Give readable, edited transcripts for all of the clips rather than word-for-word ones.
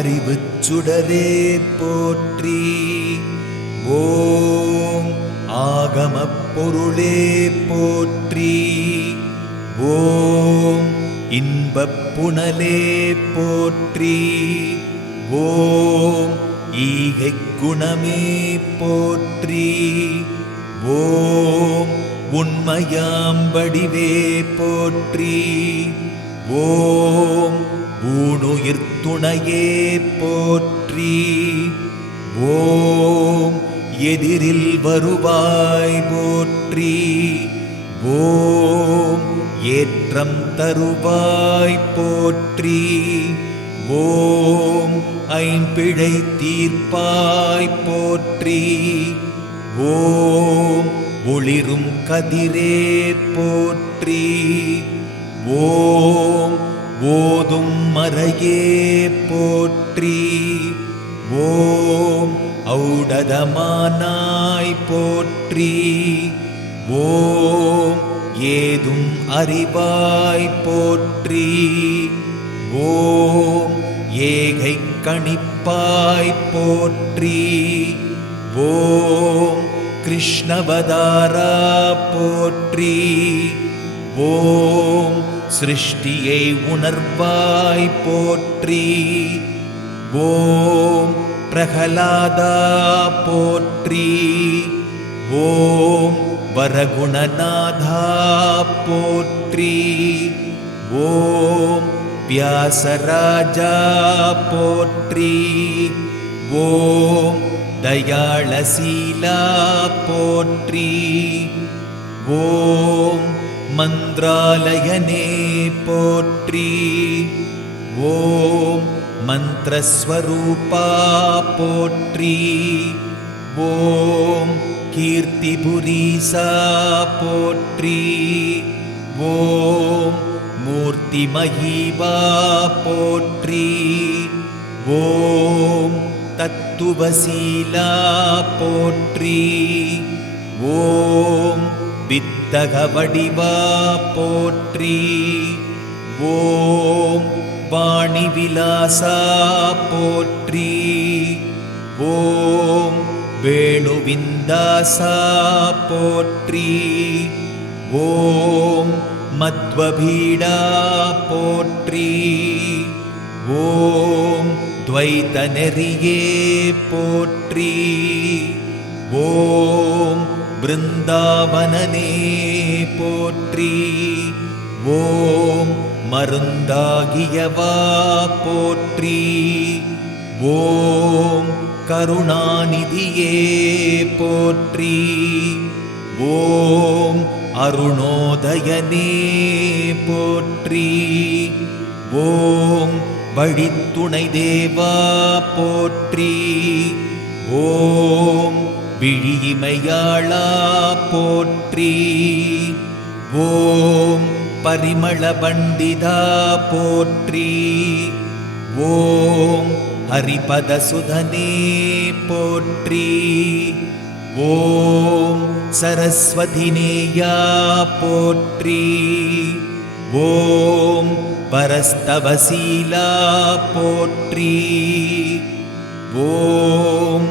அறிவுச் சுடரே போற்றி. ஓம் ஆகமப் பொருளே போற்றி. ஓம் இன்பப் புனலே போற்றி. ஓம் ஈகைக் குணமே போற்றி. ஓம் உண்மையாம் வடிவே போற்றி. ஓம் ஊனுயிர் துணையே போற்றி. ஓம் எதிரில் வருவாய் போற்றி. ஓம் ஏற்றம் தருவாய் போற்றி. ஓம் ஐம்பிழை தீர்ப்பாய் போற்றி. ஓம் ஒளிரும் கதிரே போற்றி. ஓம் ஓதும் மறையே போற்றி. ஓம் ஔடதமானாய் போற்றி. ஓம் ஏதும் அறிவாய் போற்றி. ஓம் ஏகை கணிப்பாய் போற்றி. ஓம் கிருஷ்ணவதாரா போற்றி. ஓம் சிருஷ்டியை உணர்வாய் போற்றி. ஓம் பிரகலாதா போற்றி. ஓம் வரகுணநாதா போற்றி. ஓம் வியாசராஜா போற்றி. ஓம் தயாளசீலா போற்றி. ஓம் மந்திராலயனே போற்றி. ஓம் மந்திரஸ்வரூபா போற்றி. ஓம் கீர்த்திபுரீசா போற்றி. ஓம் மூர்த்திமஹீவா போற்றி. ஓம் தத்துவசீலா போற்றி. ஓம் வித்தக வடிவா போற்றி. ஓம் வாணி விலாசா போற்றி. ஓம் வேணுவிந்தாசா போற்றி. ஓம் மத்வபீடா போற்றி. ஓம் துவைத நெறியே போற்றி. ஓம் பிருந்தாவனனே போற்றி. ஓம் மருந்தாகியவா போற்றி. ஓம் கருணாநிதியே போற்றி. ஓம் அருணோதயனே போற்றி. ஓம் வழித்துணை தேவா போற்றி. ஓம் விழியிமையாளா போற்றி. ஓம் பரிமள பண்டிதா போற்றி. ஓம் ஹரிபதசுதனே போற்றி. ஓம் சரஸ்வதிநேயா போற்றி. ஓம் பரஸ்தவசீலா போற்றி. ஓம்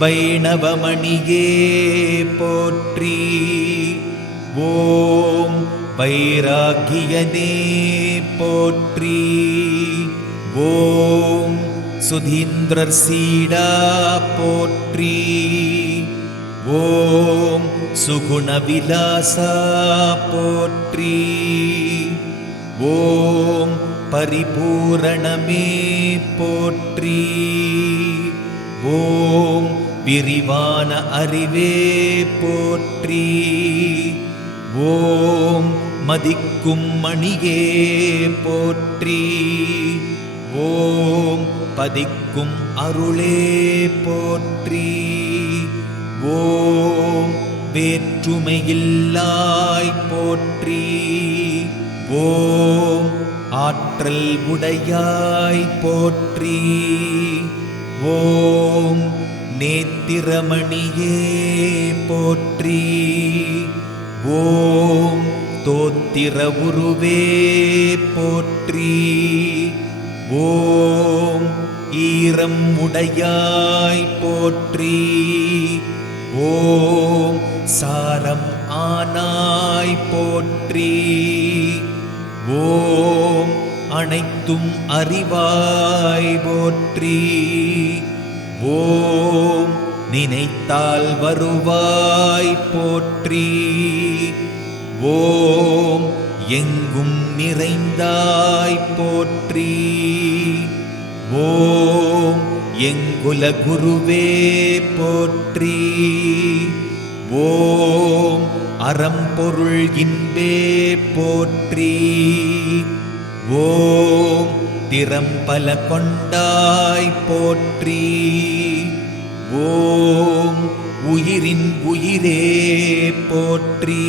வைணவமணியே போற்றி. ஓம் வைராகியனே போற்றி. ஓம் சுதீந்திரசீடா போற்றி. ஓம் சுகுணவிலாசா போற்றி. ஓம் பரிபூரணமே போற்றி. ஓம் விரிவான அறிவே போற்றி. ஓம் மதிக்கும் மணியே போற்றி. ஓம் பதிக்கும் அருளே போற்றி. ஓம் வேற்றுமையில்லாய் போற்றி. ஓம் ஆற்றல் உடையாய் போற்றி. ஓம் நேத்திரமணியே போற்றி. ஓம் தோத்திர உருவே போற்றி. ஓம் ஈரம் உடையாய் போற்றி. ஓம் சாரம் ஆனாய் போற்றி. ஓம் அனைத்தும் அறிவாய் போற்றி. ஓம் நினைத்தால் வருவாய் போற்றி. ஓம் எங்கும் நிறைந்தாய் போற்றி. ஓம் எங்குல குருவே போற்றி. ஓம் அறம்பொருள் இன்பே போற்றி. ஓம் திறம்பல கொண்டாய் போற்றி. ஓம் உயிரின் உயிரே போற்றி.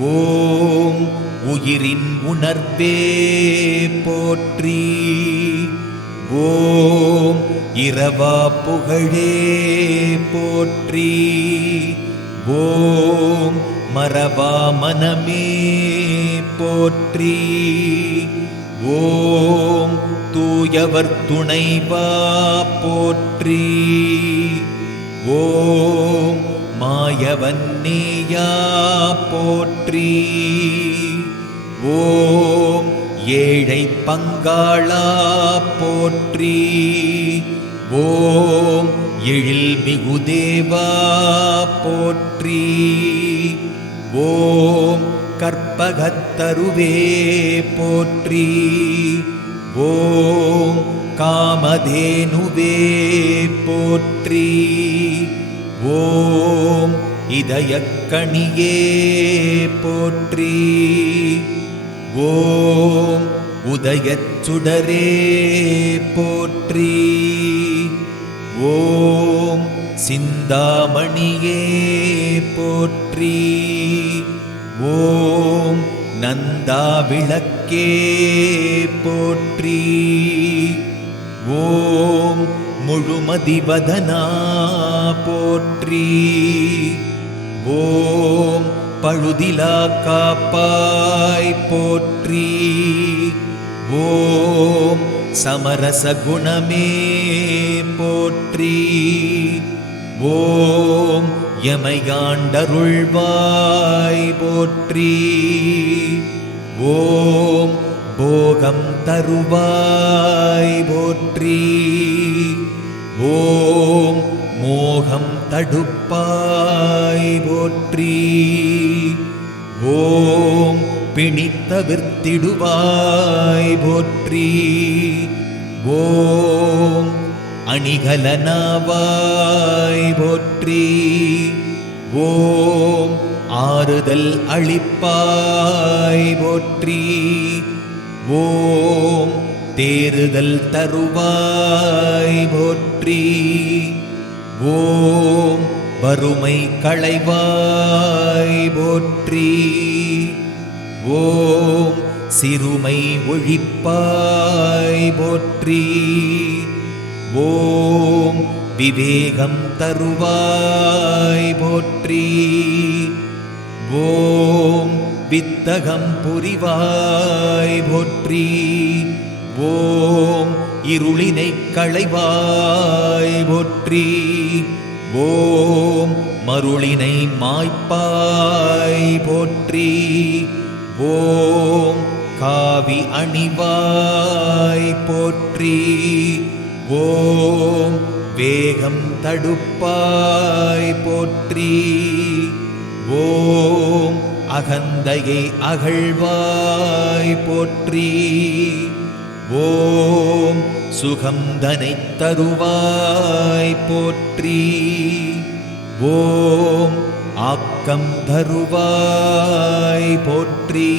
ஓம் உயிரின் உணர்வே போற்றி. ஓம் இரவா புகழே போற்றி. ஓம் மறவா மனமே போற்றி. ஓம் தூயவர் துணைவா போற்றி. ஓம் மாயவன்னேயா போற்றி. ஓம் ஏழை பங்காளா போற்றி. ஓம் எழில் மிகுதேவா போற்றி. ஓம் கற்பகத்தருவே போற்றி. ஓம் காமதேனுவே போற்றி. ஓம் இதயக்கணியே போற்றி. ஓம் உதயச்சுடரே போற்றி. ஓம் சிந்தாமணியே போற்றி. ஓம் நந்தா விளக்கே போற்றி. ஓம் முழுமதிவதனா போற்றி. ஓம் பழுதிலா காப்பாய் போற்றி. ஓம் சமரச குணமே போற்றி. ஓம் எமையாண்டருள்வாய் போற்றி. ஓம் போகம் தருவாய் போற்றி. ஓம் மோகம் தடுப்பாய் போற்றி. ஓம் பிணித்தவிர்த்திடுவாய் போற்றி. ஓம் அணிகலனாவாய் போற்றி. ஓம் ஆறுதல் அளிப்பாய் போற்றி. ஓம் தேறுதல் தருவாய் போற்றி. ஓம் வறுமை களைவாய் போற்றி. ஓம் சிறுமை ஒழிப்பாய் போற்றி. ஓம் விவேகம் தருவாய் போற்றி. ஓம் வித்தகம் புரிவாய் போற்றி. ஓம் இருளினை களைவாய் போற்றி. ஓம் மருளினை மாய்ப்பாய் போற்றி. ஓம் காவி அணிவாய் போற்றி. ஓம் வேகம் தடுப்பாய் போற்றி. ஓம் அகந்தையை அகழ்வாய் போற்றி. ஓம் சுகந்தனை தருவாய் போற்றி. ஓம் ஆக்கம் தருவாய் போற்றி.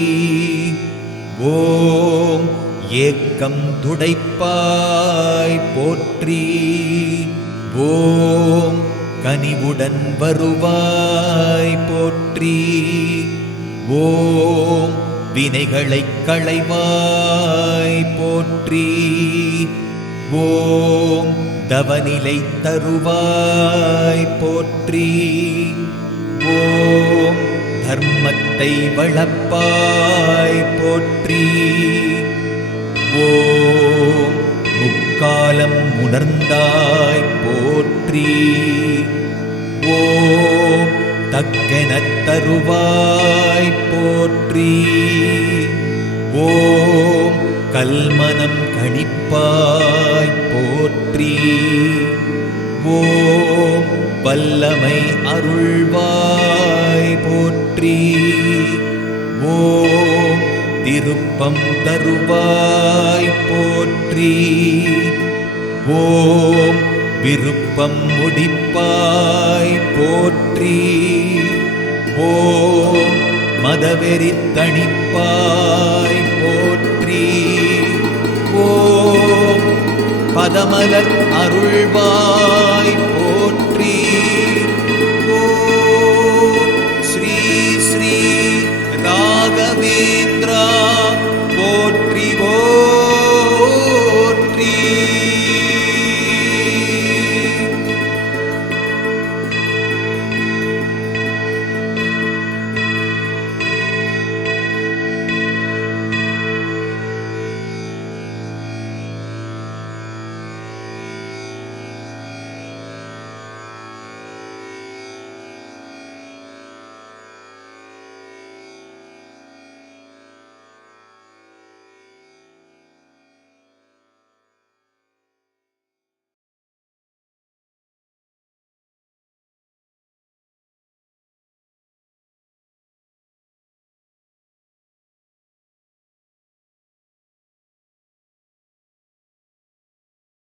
ஓம் ஏக்கம் துடைப்பாய் போற்றி. ஓம் கனிவுடன் வருவாய் போற்றி. ஓம் வினைகளைக் களைவாய் போற்றி. ஓம் தவநிலை தருவாய் போற்றி. ஓம் தர்மத்தை வளர்ப்பாய் போற்றி. ஓம் முக்கால உணர்ந்தாய் போற்றி. ஓம் தக்கெனத் தருவாய் போற்றி. ஓம் கல்மனம் கணிப்பாய் போற்றி. ஓம் வல்லமை அருள்வாய் போற்றி. ஓம் திருப்பம் தருவாய் போற்றி. ஓம் விருப்பம் முடிப்பாய் போற்றி. ஓம் மதவெறி தணிப்பாய் போற்றி. ஓம் பதமலர் அருள்வாய் போற்றி.